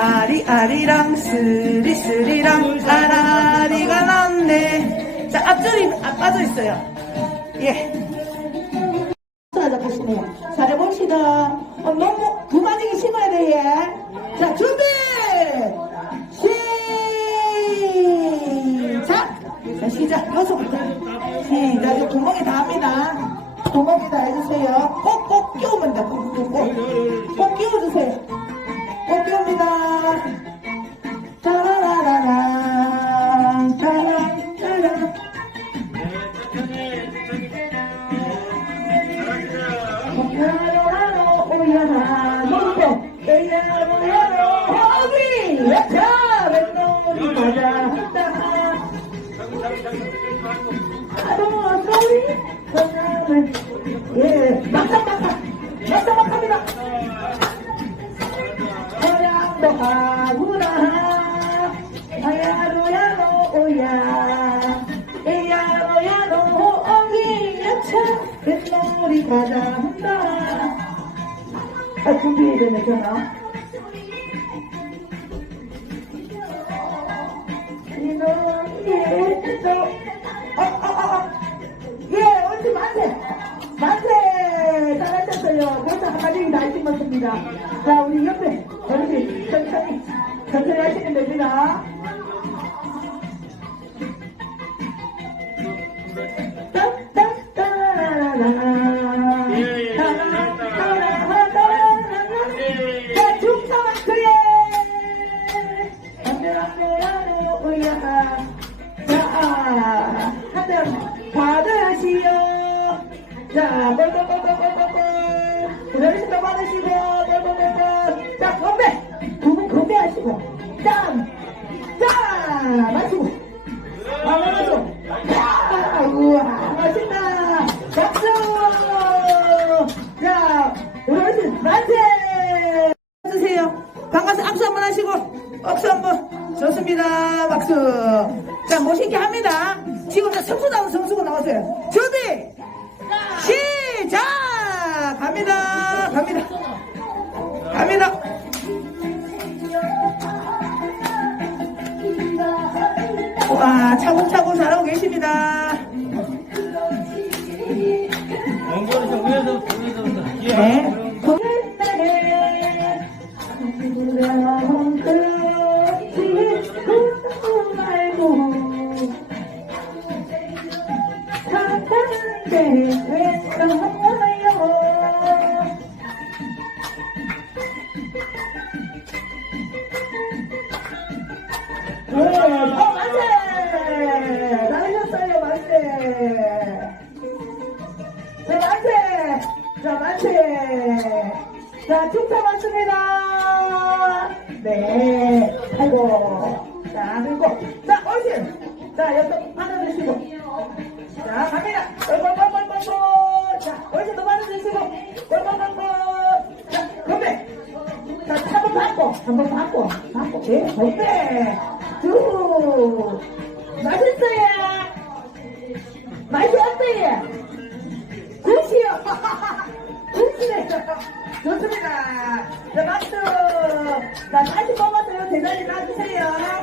아리 아리랑 스리 스리랑 아라리가 났네. 자 앞줄이 아, 빠져 있어요. 예. 하자 가시네요. 잘해봅시다. 어, 너무 두 마지기 심어야 돼 예. 자 준비! 시작! 자 시작. 여기서부터. 시작. 이거 구멍이 다 합니다. 구멍이 다 해주세요. 꼭꼭 끼우면 돼. 꼭꼭. 꼭 끼워주세요 왼놀이 가자 한다 아, 준비되네, 전화. 이놈, 예, 또, 어, 어, 어, 어. 예, 옳지, 만세! 만세! 잘하셨어요. 벌써 한 가지 다 심었습니다. 자, 우리 옆에, 어르신, 천천히, 천천히 하시면 됩니다. 자, 한잔 받으시오. 자, 뻘뻘뻘뻘뻘뻘. 어르신도 받으시고, 뻘뻘뻘뻘. 자, 건배! 두분 건배하시고. 짠! 짠! 마시고. 아, 마시고. 자, 우와, 맛있다. 박수! 자, 우리 박수. 자, 멋있게 합니다. 지금 다 성수다운 성수가 나왔어요. 준비! 시작! 갑니다. 갑니다. 갑니다. 와, 차곡차곡 잘하고 계십니다. 엉덩이 위에서 위에서부터 네. 자, 만세! 자, 축하 맞습니다! 네. 아이고. 자, 그리고, 자, 어르신! 자, 옆에 한번 깎고, 깎고, 배, 건배, 두, 맛있어요. 맛이 어때요? 굿이요. 굿이네. 좋습니다. 자, 박수. 자, 다시 뽑아서요. 대단히 놔주세요.